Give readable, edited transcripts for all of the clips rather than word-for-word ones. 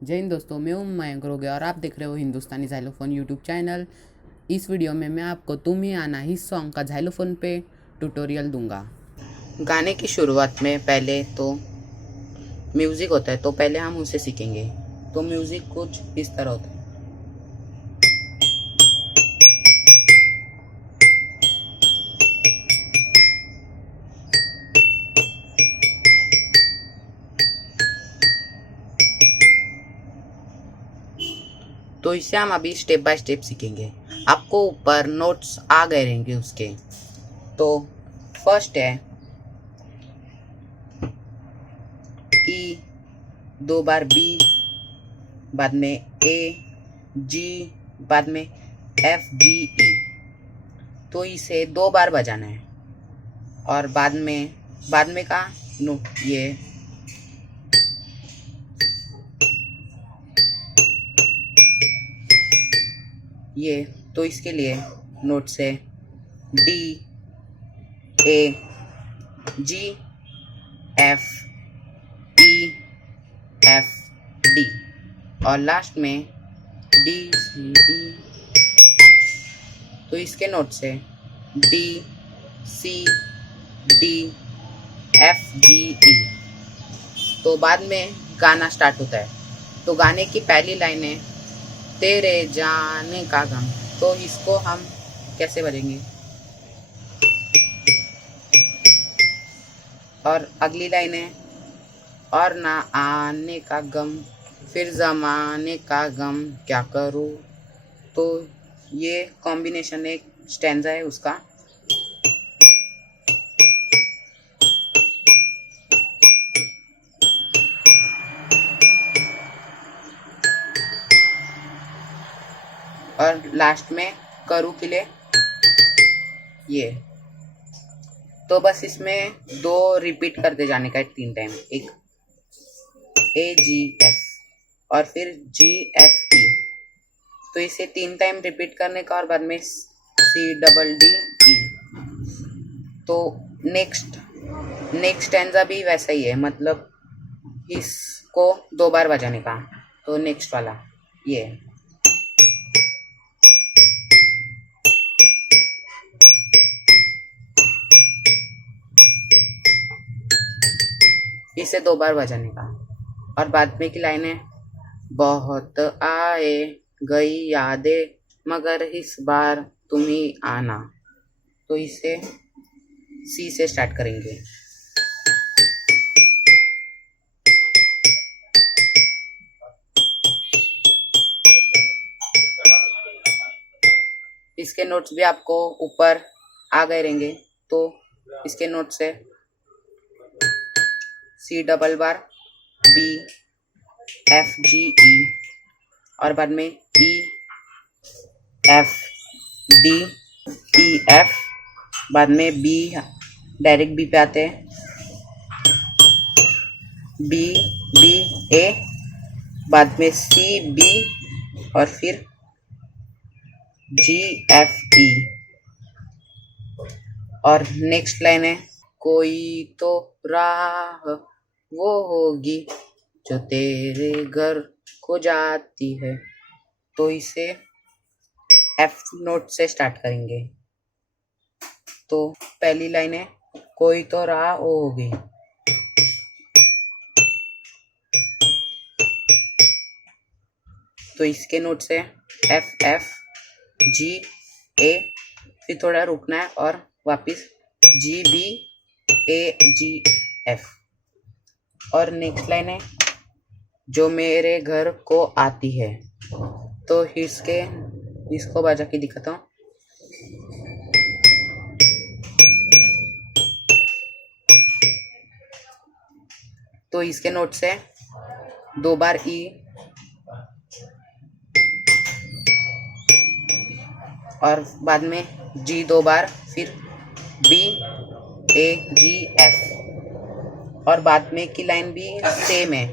जय हिंद दोस्तों, मैं हूं मयंक रोगे और आप देख रहे हो हिंदुस्तानी ज़ाइलोफ़ोन यूट्यूब चैनल। इस वीडियो में मैं आपको तुम ही आना ही सॉन्ग का ज़ाइलोफ़ोन पे ट्यूटोरियल दूंगा। गाने की शुरुआत में पहले तो म्यूज़िक होता है, तो पहले हम उसे सीखेंगे। तो म्यूज़िक कुछ इस तरह होता है। तो इसे हम अभी स्टेप बाय स्टेप सीखेंगे। आपको ऊपर नोट्स आ गए रहेंगे उसके। तो फर्स्ट है ई, 2 बार बी, बाद में ए जी, बाद में एफ जी ई। तो इसे 2 बार बजाना है और बाद में का नो ये तो इसके लिए नोट्स है डी, ए, जी, एफ, ई, एफ, डी और लास्ट में डी सी ई। तो इसके नोट्स है डी, सी, डी, एफ जी ई। तो बाद में गाना स्टार्ट होता है। तो गाने की पहली लाइन है तेरे जाने का गम। तो इसको हम कैसे बजेंगे? और अगली लाइन है और ना आने का गम, फिर जमाने का गम क्या करूँ। तो ये कॉम्बिनेशन एक स्टैंजा है उसका। और लास्ट में करूँ के लिए ये। तो बस इसमें 2 रिपीट करते जाने का है 3 टाइम। एक ए जी एफ और फिर जी एफ ई। तो इसे 3 टाइम रिपीट करने का और बाद में सी डबल डी ई। तो नेक्स्ट स्टैंजा भी वैसा ही है, मतलब इसको 2 बार बजाने का। तो नेक्स्ट वाला ये इसे 2 बार बजाने का। और बाद में की लाइन है बहुत आए गई यादें मगर इस बार तुम ही आना। तो इसे सी से स्टार्ट करेंगे। इसके नोट्स भी आपको ऊपर आ गए रहेंगे। तो इसके नोट्स है सी डबल बार, बी, एफ जी ई और बाद में ई, एफ, डी, ई, एफ, बाद में बी, डायरेक्ट बी पे आते हैं बी, बी, ए, बाद में सी, बी और फिर जी, एफ, ई। और नेक्स्ट लाइन है कोई तो राह वो होगी जो तेरे घर को जाती है। तो इसे एफ नोट से स्टार्ट करेंगे। तो पहली लाइन है कोई तो राह वो होगी। तो इसके नोट से एफ एफ जी ए, फिर थोड़ा रुकना है और वापस जी बी ए जी एफ। और नेक्स्ट लाइन है जो मेरे घर को आती है। तो इसको बजा के दिखाता हूँ। तो इसके नोट से 2 बार ई और बाद में जी 2 बार, फिर बी ए जी एफ। और बाद में की लाइन भी सेम है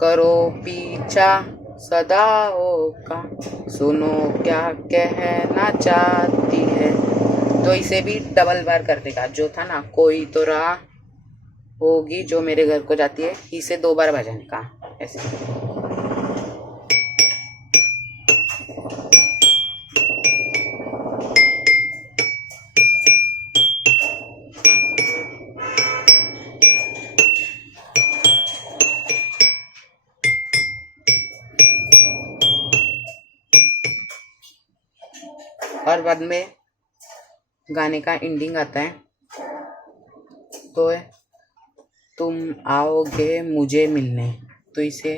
करो पीछा सदाओं का सुनो क्या कहना चाहती है। तो इसे भी डबल बार कर देगा। जो था ना कोई तो राह होगी जो मेरे घर को जाती है, इसे 2 बार बजाने का ऐसे। और बाद में गाने का एंडिंग आता है, तो तुम आओगे मुझे मिलने। तो इसे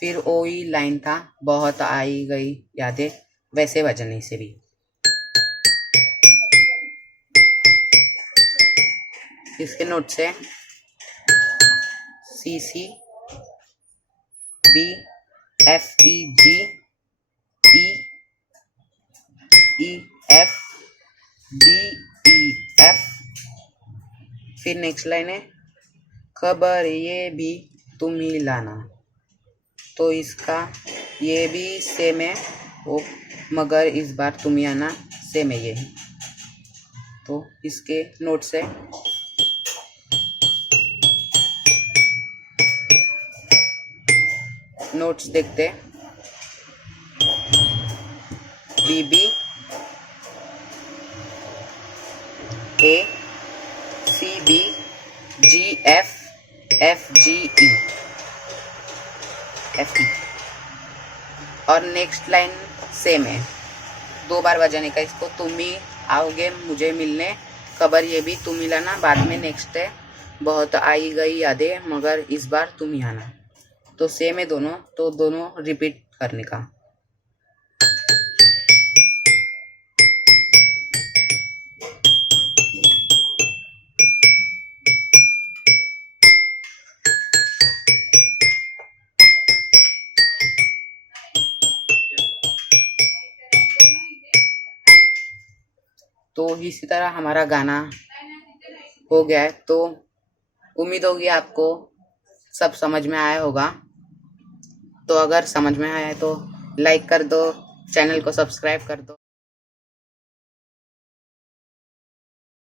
फिर वही लाइन था, बहुत आई गई यादें, वैसे बजाने से भी। इसके नोट्स है C C, B, F E G, E, E F, D E F. फिर नेक्स्ट लाइन है खबर ये भी तुम ही लाना। तो इसका ये भी सेम है वो, मगर इस बार तुम ही आना, सेम है ये। तो इसके नोट्स है नोट्स देखते हैं। बी बी, ए, सी बी, जी एफ, एफ जी ई, एफ ई। और नेक्स्ट लाइन सेम है, 2 बार बजाने का इसको। तुम ही आओगे मुझे मिलने, खबर ये भी तुम ही लाना। बाद में नेक्स्ट है बहुत आई गई यादें, मगर इस बार तुम ही आना। तो सेम है दोनों, तो दोनों रिपीट करने का। तो इसी तरह हमारा गाना हो गया है। तो उम्मीद होगी आपको सब समझ में आया होगा। तो अगर समझ में आया है तो लाइक कर दो, चैनल को सब्सक्राइब कर दो।